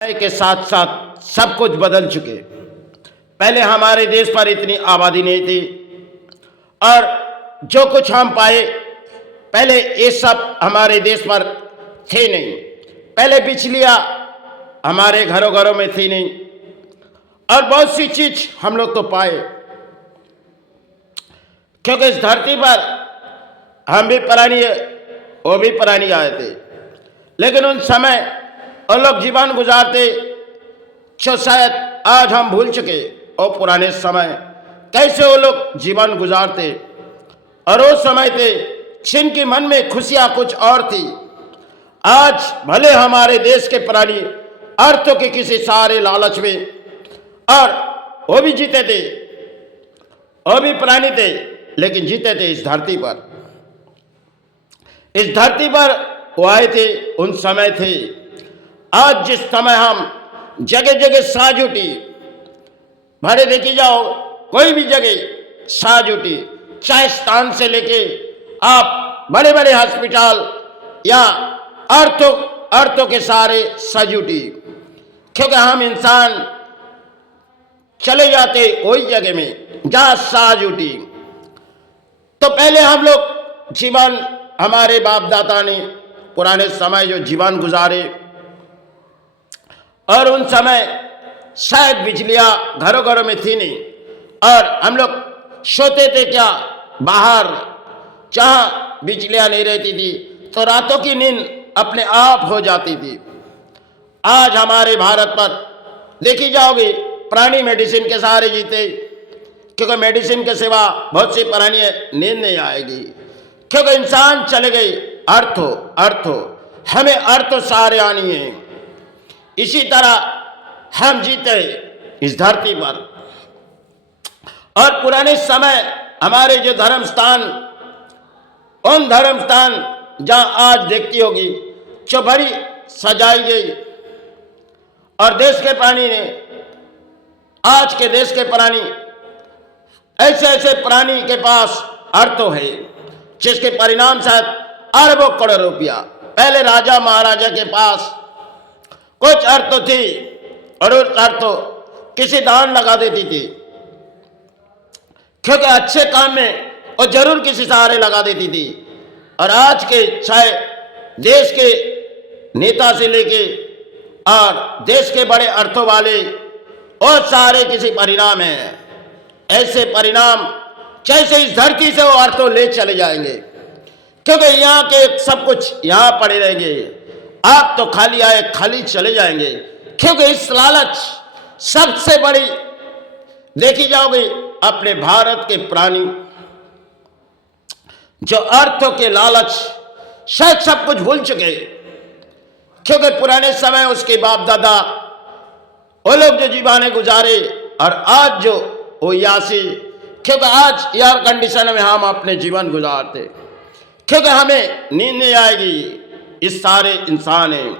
समय के साथ साथ सब कुछ बदल चुके। पहले हमारे देश पर इतनी आबादी नहीं थी और जो कुछ हम पाए पहले ये सब हमारे देश पर थे नहीं। पहले बिजलियाँ हमारे घरों घरों में थी नहीं और बहुत सी चीज हम लोग तो पाए, क्योंकि इस धरती पर हम भी पुरानी वो भी पुरानी आए थे, लेकिन उन समय और लोग जीवन गुजारते जो शायद आज हम भूल चुके। और पुराने समय कैसे वो लोग जीवन गुजारते और वो समय थे जिनके मन में खुशियां कुछ और थी। आज भले हमारे देश के प्राणी अर्थों के किसी सारे लालच में और वो भी जीते थे, वो भी प्राणी थे, लेकिन जीते थे इस धरती पर। इस धरती पर वो आए थे, उन समय थे। आज जिस समय हम जगह जगह साज उठी भरे देखी जाओ, कोई भी जगह साज उठी, चाहे स्थान से लेके आप बड़े बड़े हॉस्पिटल या अर्थों के सारे सज उठी, क्योंकि हम इंसान चले जाते वही जगह में जहां साज उठी। तो पहले हम लोग जीवन हमारे बाप दादा ने पुराने समय जो जीवन गुजारे और उन समय शायद बिजलियां घरों घरों में थी नहीं और हम लोग सोते थे क्या बाहर, जहां बिजलियां नहीं रहती थी तो रातों की नींद अपने आप हो जाती थी। आज हमारे भारत पर देखी जाओगे प्राणी मेडिसिन के सहारे जीते, क्योंकि मेडिसिन के सिवा बहुत सी पुरानी नींद नहीं आएगी, क्योंकि इंसान चले गए अर्थो हमें अर्थ सहारे आनी है। इसी तरह हम जीते इस धरती पर। और पुराने समय हमारे जो धर्म स्थान, उन धर्म स्थान जहां आज देखती होगी जो बड़ी सजाई गई और देश के प्राणी ने, आज के देश के प्राणी ऐसे ऐसे प्राणी के पास अर्थों है जिसके परिणाम शायद अरबों करोड़ रुपया। पहले राजा महाराजा के पास कुछ अर्थ थी और उस अर्थ किसी दान लगा देती थी, क्योंकि अच्छे काम में वो जरूर किसी सहारे लगा देती थी। और आज के चाहे देश के नेता से लेके और देश के बड़े अर्थों वाले और सारे किसी परिणाम हैं, ऐसे परिणाम जैसे इस धरती से वो अर्थों ले चले जाएंगे, क्योंकि यहाँ के सब कुछ यहाँ पड़े रहेंगे। आप तो खाली आए खाली चले जाएंगे, क्योंकि इस लालच सबसे बड़ी देखी जाओगे अपने भारत के प्राणी जो अर्थों के लालच शायद सब कुछ भूल चुके, क्योंकि पुराने समय उसके बाप दादा वो लोग जो जीवाने गुजारे और आज जो वो यासी, क्योंकि आज एयर कंडीशन में हम अपने जीवन गुजारते, क्योंकि हमें नींद नहीं आएगी। इस सारे इंसान हैं,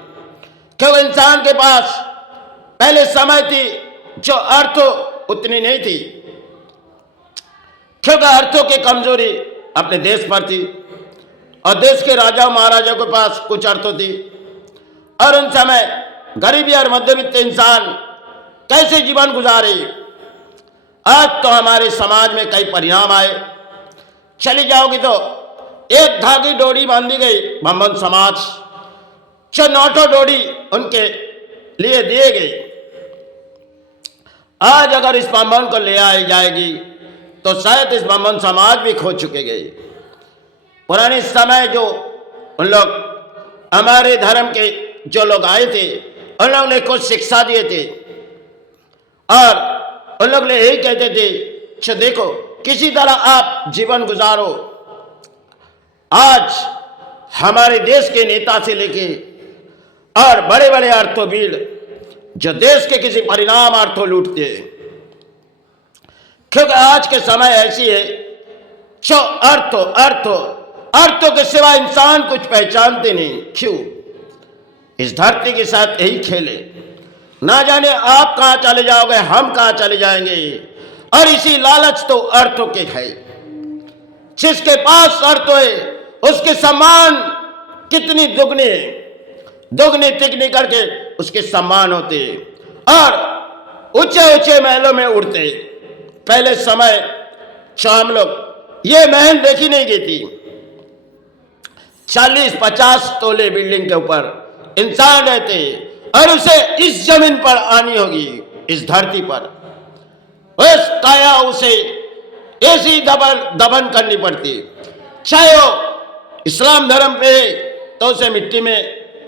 क्योंकि इंसान के पास पहले समय थी जो अर्थ उतनी नहीं थी, क्योंकि अर्थों की कमजोरी अपने देश पर थी और देश के राजा महाराजा के पास कुछ अर्थों थी। और उन समय गरीबी और मध्यवित्त इंसान कैसे जीवन गुजारे। आज तो हमारे समाज में कई परिणाम आए, चली जाओगी तो एक धागी डोरी बांधी गई ब्राह्मण समाज, जो नोटो डोरी उनके लिए दिए गए। आज अगर इस ब्राह्मण को ले आई जाएगी तो शायद इस ब्राह्मण समाज भी खो चुके गए। पुराने समय जो उन लोग हमारे धर्म के जो लोग आए थे उन लोगों ने कुछ शिक्षा दिए थे और उन लोग ने यही कहते थे कि देखो किसी तरह आप जीवन गुजारो। आज हमारे देश के नेता से लेके और बड़े बड़े अर्थों जो देश के किसी परिणाम अर्थों लूटते हैं, क्योंकि आज के समय ऐसी है जो अर्थों के सिवा इंसान कुछ पहचानते नहीं। क्यों? इस धरती के साथ यही खेले, ना जाने आप कहां चले जाओगे, हम कहां चले जाएंगे। और इसी लालच तो अर्थों के है, जिसके पास अर्थ है उसके सम्मान कितनी दुगनी तिगनी करके उसके सम्मान होते और ऊंचे ऊंचे महलों में उड़ते। पहले समय हम लोग ये महल देखी नहीं गई थी। 40-50 तोले बिल्डिंग के ऊपर इंसान रहते और उसे इस जमीन पर आनी होगी, इस धरती पर उस काया उसे ऐसी दबन करनी पड़ती। चाहे वो इस्लाम धर्म पे तो उसे मिट्टी में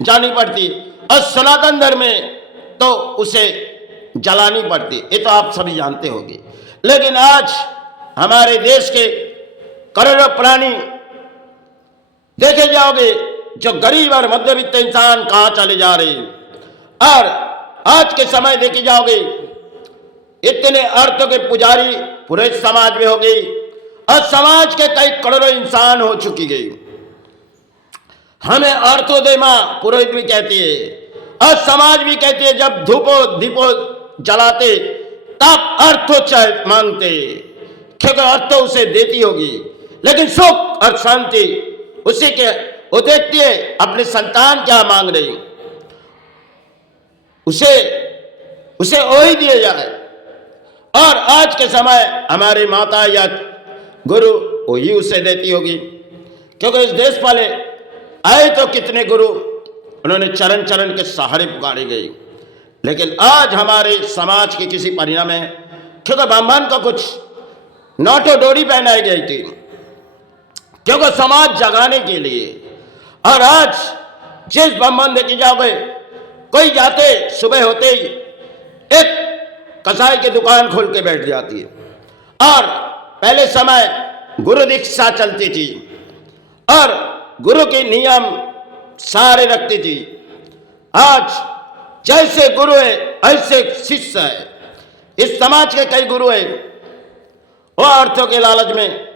जानी पड़ती और सनातन धर्म में तो उसे जलानी पड़ती। ये तो आप सभी जानते होंगे। लेकिन आज हमारे देश के करोड़ों प्राणी देखे जाओगे, जो गरीब और मध्यवित्त इंसान कहाँ चले जा रहे हैं। और आज के समय देखे जाओगे इतने अर्थों के पुजारी पूरे समाज में हो गई और समाज के कई करोड़ों इंसान हो चुकी गई। हमें अर्थोदय मां पुरोहित भी कहती है और समाज भी कहती है। जब धूपो दीपो जलाते तब अर्थोच्चार मांगते, क्योंकि अर्थ उसे देती होगी। लेकिन सुख और शांति उसी के वो देखती है अपने संतान क्या मांग रही, उसे वही दिया जाए। और आज के समय हमारे माता या गुरु वही उसे देती होगी, क्योंकि इस देश वाले आए तो कितने गुरु उन्होंने चरण चरण के सहारे पुकारे गए। लेकिन आज हमारे समाज के किसी परिणाम में, क्योंकि ब्राह्मण को कुछ नोटो डोरी पहनाई गई थी, क्योंकि समाज जगाने के लिए। और आज जिस ब्राह्मण देखी जाओगे, कोई जाते सुबह होते ही एक कसाई की दुकान खोल के बैठ जाती है। और पहले समय गुरु दीक्षा चलती थी और गुरु के नियम सारे रखती थी। आज जैसे गुरु है ऐसे शिष्य है। इस समाज के कई गुरु है वो अर्थों के लालच में,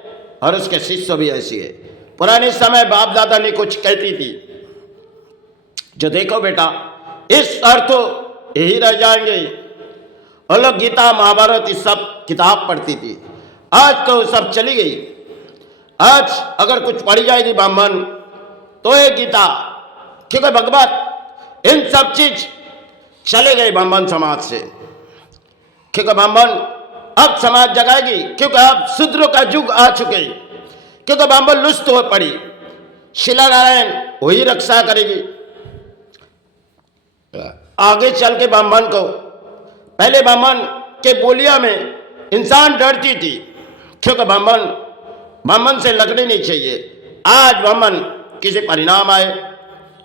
और उसके शिष्य भी ऐसी है। पुराने समय बाप दादा ने कुछ कहती थी, जो देखो बेटा इस अर्थों यही रह जाएंगे। और लोग गीता महाभारत इस सब किताब पढ़ती थी, आज तो सब चली गई। आज अगर कुछ पढ़ी जाएगी ब्राह्मण तो ये गीता, क्योंकि भगवत इन सब चीज चले गए ब्राह्मण समाज से। क्योंकि ब्राह्मण अब समाज जगाएगी, क्योंकि अब शूद्रों का युग आ चुके, क्योंकि ब्राह्मण लुष्ट हो पड़ी। शिला नारायण वही रक्षा करेगी। आगे चल के ब्राह्मण को, पहले ब्राह्मण के बोलिया में इंसान डरती थी, क्योंकि ब्राह्मण से लगने नहीं चाहिए। आज ब्राह्मण किसी परिणाम आए,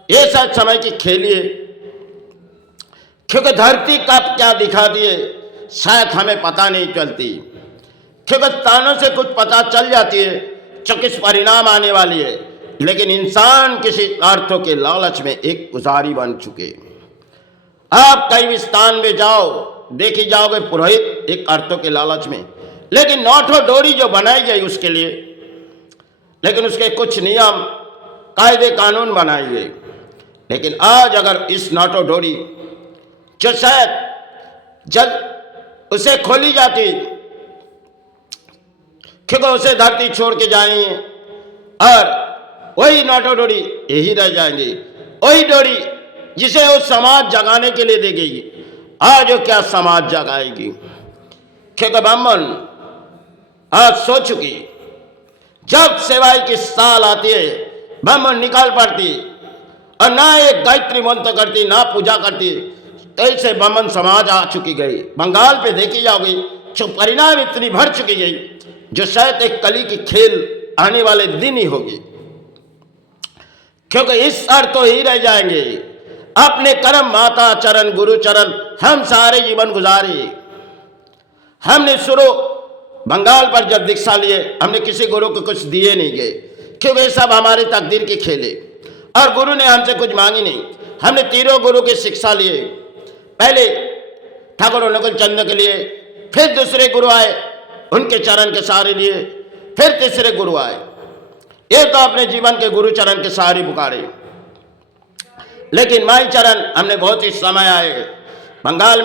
ये सब समय की खेलिए, क्योंकि धरती कब क्या दिखा दिए शायद हमें पता नहीं चलती। क्योंकि तानों से कुछ पता चल जाती है जो किस परिणाम आने वाली है। लेकिन इंसान किसी अर्थों के लालच में एक पुजारी बन चुके। आप कई भी स्थान में जाओ, देखी जाओगे पुरोहित एक अर्थों के लालच में, लेकिन नोटो डोरी जो बनाई गई उसके लिए, लेकिन उसके कुछ नियम कायदे कानून बनाए गए। लेकिन आज अगर इस नोटो डोरी जो शायद जब उसे खोली जाती, क्योंकि उसे धरती छोड़ के जानी है, और वही नोटो डोरी यही रह जाएंगी। वही डोरी जिसे वो समाज जगाने के लिए दी गई, आज वो क्या समाज जगाएगी। क्योंकि ब्राह्मण आज सो चुकी। जब सेवाई की साल आती है ब्राह्मण निकाल पड़ती और ना एक गायत्री मंत्र करती ना पूजा करती। ऐसे ब्राह्मण समाज आ चुकी गई। बंगाल पे देखी जाओगी जो परिणाम इतनी भर चुकी गई, जो शायद एक कली की खेल आने वाले दिन ही होगी। क्योंकि इस अर्थ तो ही रह जाएंगे। अपने कर्म माता चरण गुरु चरण हम सारे जीवन गुजारे। हमने शुरू बंगाल पर जब दीक्षा लिए, हमने किसी गुरु को कुछ दिए नहीं गए, क्योंकि ये सब हमारे तकदीर के खेले और गुरु ने हमसे कुछ मांगी नहीं। हमने तीनों गुरु की शिक्षा लिए। पहले ठाकुर अनुकूल चंद के लिए, फिर दूसरे गुरु आए उनके चरण के सहारे लिए, फिर तीसरे गुरु आए। ये तो अपने जीवन के गुरु चरण के सहारे पुकारे। लेकिन माई चरण हमने बहुत ही समय आए बंगाल